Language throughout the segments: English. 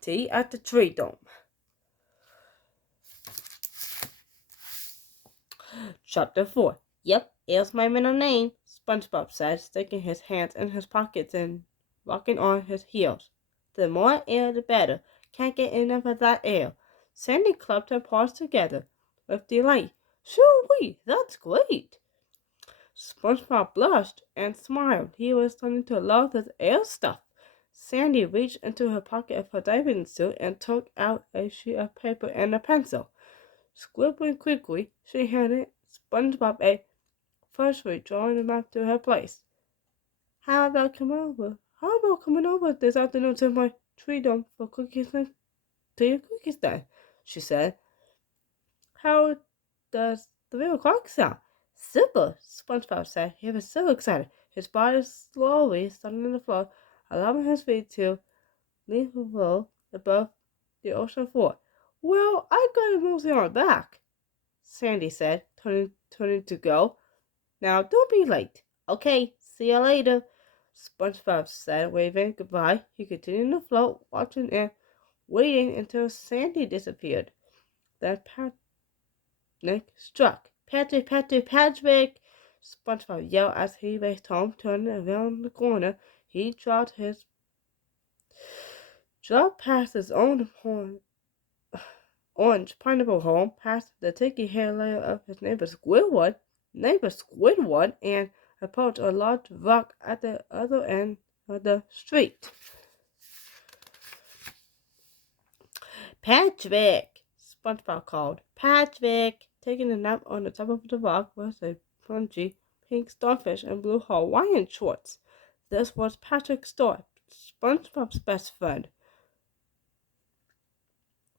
Tea at the Treedome. Chapter 4. Yep, it's my middle name, SpongeBob said, sticking his hands in his pockets and walking on his heels. The more air, the better. Can't get enough of that air. Sandy clapped her paws together with delight. Shoo-wee, that's great! SpongeBob blushed and smiled. He was starting to love this air stuff. Sandy reached into her pocket of her diving suit and took out a sheet of paper and a pencil. Scribbling quickly, she handed SpongeBob a firstly drawing the map to her place. How about coming over this afternoon to my tree dome for cookies and to your cookies then? She said. How does 3 o'clock sound? Super, SpongeBob said. He was so excited. His body slowly started on the floor, allowing his feet to lean low above the ocean floor. Well, I got it mostly on back, Sandy said, turning to go. Now, don't be late. Okay, see you later, SpongeBob said, waving goodbye. He continued to float, watching and waiting until Sandy disappeared. Then Nick struck. Patrick, Patrick, Patrick! SpongeBob yelled as he raced home, turning around the corner. He dropped past his own orange pineapple home, past the sticky hair layer of his neighbor Squidward, and approached a large rock at the other end of the street. Patrick! SpongeBob called. Patrick! Taking a nap on the top of the rock was a spongy pink starfish in blue Hawaiian shorts. This was Patrick Stork, SpongeBob's best friend.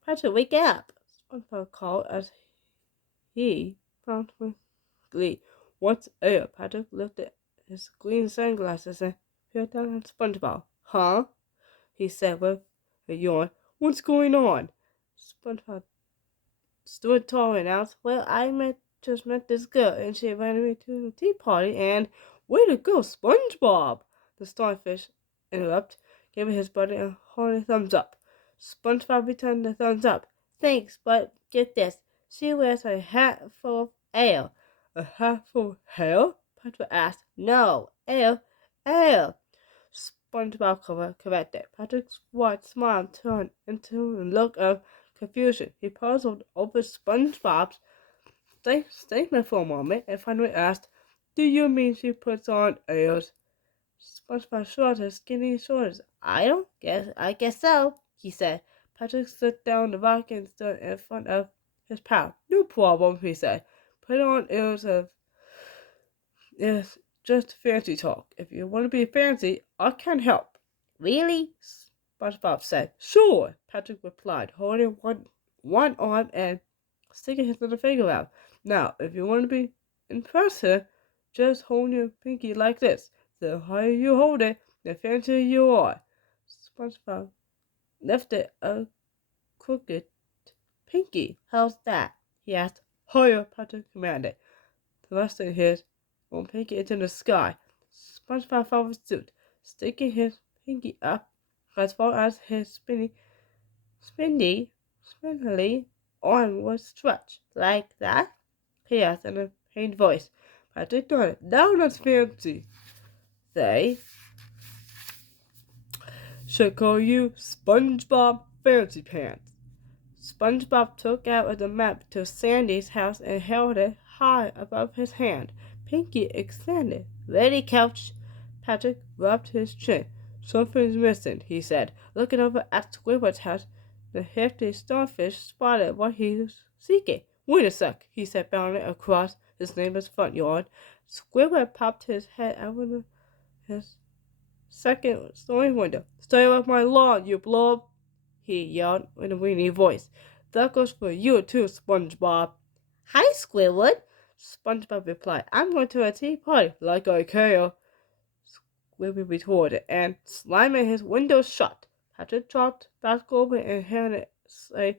Patrick, wake up! SpongeBob called as he found with glee. What's up? Patrick lifted his green sunglasses and peered down at SpongeBob. Huh? He said with a yawn. What's going on? SpongeBob stood tall and asked, well, just met this girl and she invited me to a tea party and way to go, SpongeBob! The starfish interrupted, giving his buddy a hearty thumbs up. SpongeBob returned the thumbs up. Thanks, but get this. She wears a hat full of air. A hat full of hair? Patrick asked. No, air. SpongeBob corrected. Patrick's wide smile turned into a look of confusion. He puzzled over SpongeBob's statement for a moment and finally asked, do you mean she puts on airs? SpongeBob shrugged his skinny shoulders. I guess so, he said. Patrick slid down the rock and stood in front of his pal. No problem, he said. Put on airs is just fancy talk. If you want to be fancy, I can help. Really? SpongeBob said. Sure, Patrick replied, holding one arm and sticking his little finger out. Now, if you want to be impressive, just hold your pinky like this. The higher you hold it, the fancier you are. SpongeBob lifted a crooked pinky. How's that? He asked. Higher, Patrick commanded, thrusting his own pinky into the sky. SpongeBob followed suit, sticking his pinky up as far as his spindly arm was stretched. Like that? He asked in a pained voice. Patrick nodded. Now that's fancy. They should call you SpongeBob Fancy Pants. SpongeBob took out the map to Sandy's house and held it high above his hand. Pinky extended. Ready, Couch? Patrick rubbed his chin. Something's missing, he said. Looking over at Squidward's house, the hefty starfish spotted what he was seeking. Wait a sec, he said, bounding across his neighbor's front yard. Squidward popped his head out of his second-story window. Stay off my lawn, you blob! He yelled in a weeny voice. That goes for you too, SpongeBob. Hi, Squidward, SpongeBob replied. I'm going to a tea party, like I care. Squidward retorted, and slamming his window shut, Patrick dropped back over and handed a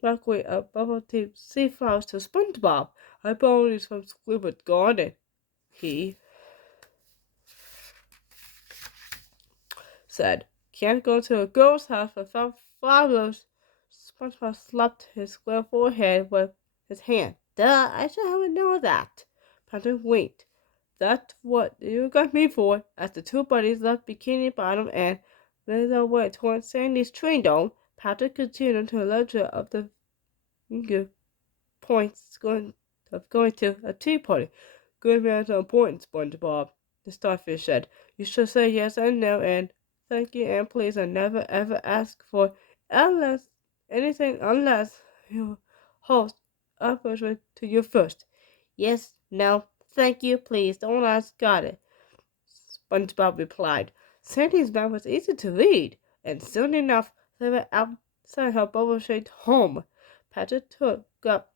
bucket of bubble tea sea flowers to SpongeBob. I bought these from Squidward's garden, he said. can't go to a girl's house without flowers. SpongeBob slapped his square forehead with his hand. Duh, I should have known that. Patrick winked. That's what you got me for. As the two buddies left Bikini Bottom and made their way toward Sandy's Treedome, Patrick continued to the lecture of the points of going to a tea party. Good man's on point, SpongeBob, the starfish said. You should say yes and no and thank you and please and never ever ask for anything unless your host offers it to you first. Yes, no, thank you, please, don't ask, got it, SpongeBob replied. Sandy's mouth was easy to read, and soon enough they were outside her bubble-shaped home. Patrick took up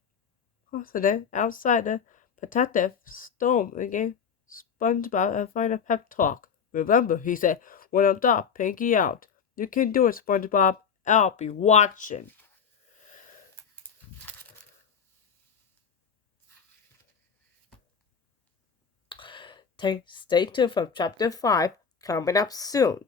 Constantine outside the protective storm and gave SpongeBob a final pep talk. Remember, he said, when I'm done, pinky out. You can do it, SpongeBob. I'll be watching. Stay tuned for Chapter 5 coming up soon.